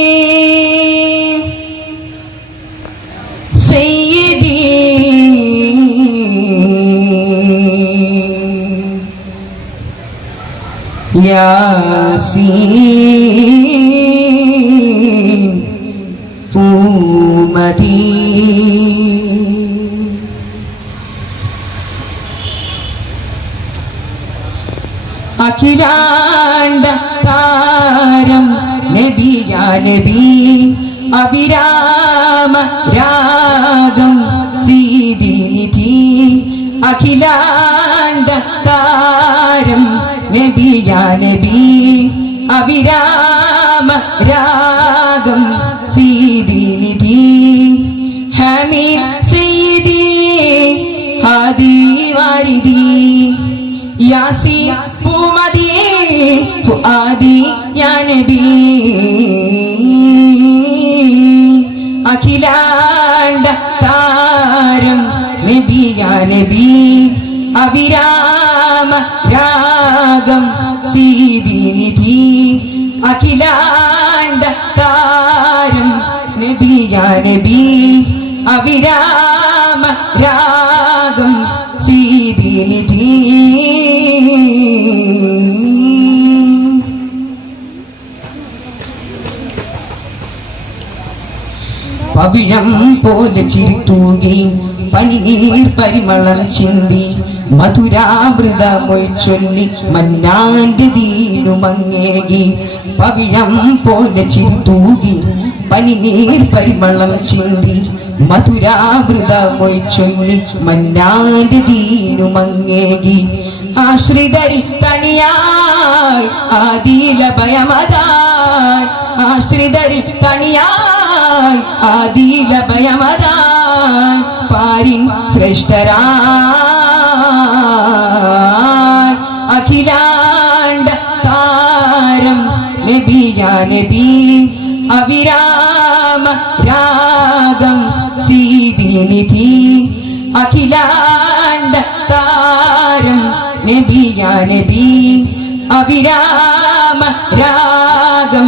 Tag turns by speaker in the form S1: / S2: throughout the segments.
S1: حميم سيدي ياسين അഖിലാണ്ട താരം നബിയാ നബി. അഭിരാമ രാഗം സീതിനിധി അഖിലാണ്ട താരം നബിയാ നബി അഭിരാമ രാഗം സീതിനിധി ഹമീദ് സീതി ഹാദി വാരിദി. പൂമതി ഫുആദി യാ നബി. അഖിലാണ്ട താരം നബി യാ നബി. അവിരാമ രാഗം സീതി നിധി. അഖിലാണ്ട താരം നബി യാ നബി. അവിരാമ രാഗം പവിഴം പോലെ ചിരിത്തൂകി പനിനീർ പരിമളം ചിന്തി മധുരാമൃതമൊഴി ചൊല്ലി മന്നാന്റെ ദീനുമങ്ങേകി പവിഴം പോലെ ചിരിത്തൂകി പനിനീർ പരിമളം ചിന്തി മധുരാമൃതമൊഴി ചൊല്ലി മന്നാന്റെ ദീനുമങ്ങേകി ആശ്രിതരിൽ തണിയായി ആദില ഭയമതായി. ആശ്രിതരിൽ തണിയായി ആദില ഭയമതായി പാരിൻ ശ്രേഷ്ഠരായി. അഖിലാണ്ട താരം നബിയാ നബി അവിരാമ രാഗം സീതിനിധി അഖിലാണ്ട താരം നബിയാ നബി അവിരാമ രാഗം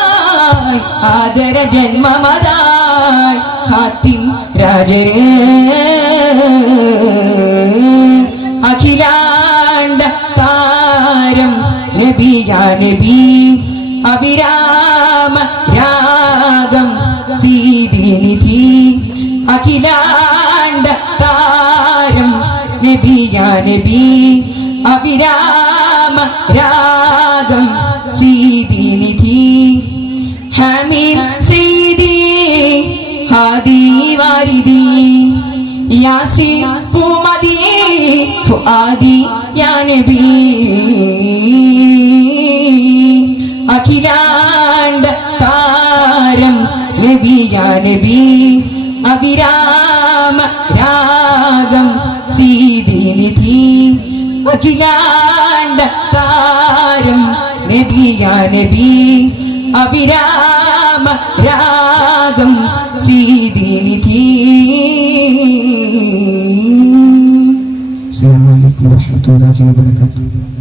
S1: ആദര ജന്മമതായി ഹാത്തിം രാജരേ. അഖിലാണ്ട താരം നബിയാ നബി. അവിരാമ രാഗം സീതിനിധി അഖിലാണ്ട താരം നബിയാ നബി. അവിരാമ രാഗം ഹമീൻ സീതി ഹാദി വാരിദി യാസീൻ പൂമതി ഫുആദി യാ നബി. അഖിലാണ്ട താരം നബി യാ നബി. അവിരാമ രാഗം സീതി നിധി. അഖിലാണ്ട താരം നബി യാ നബി. അവിരാമ രാഗം
S2: ശ്രീദിനിധി അസ്സലാമു അലൈക്കും വറഹ്മത്തുള്ളാഹി വബറകാതുഹു.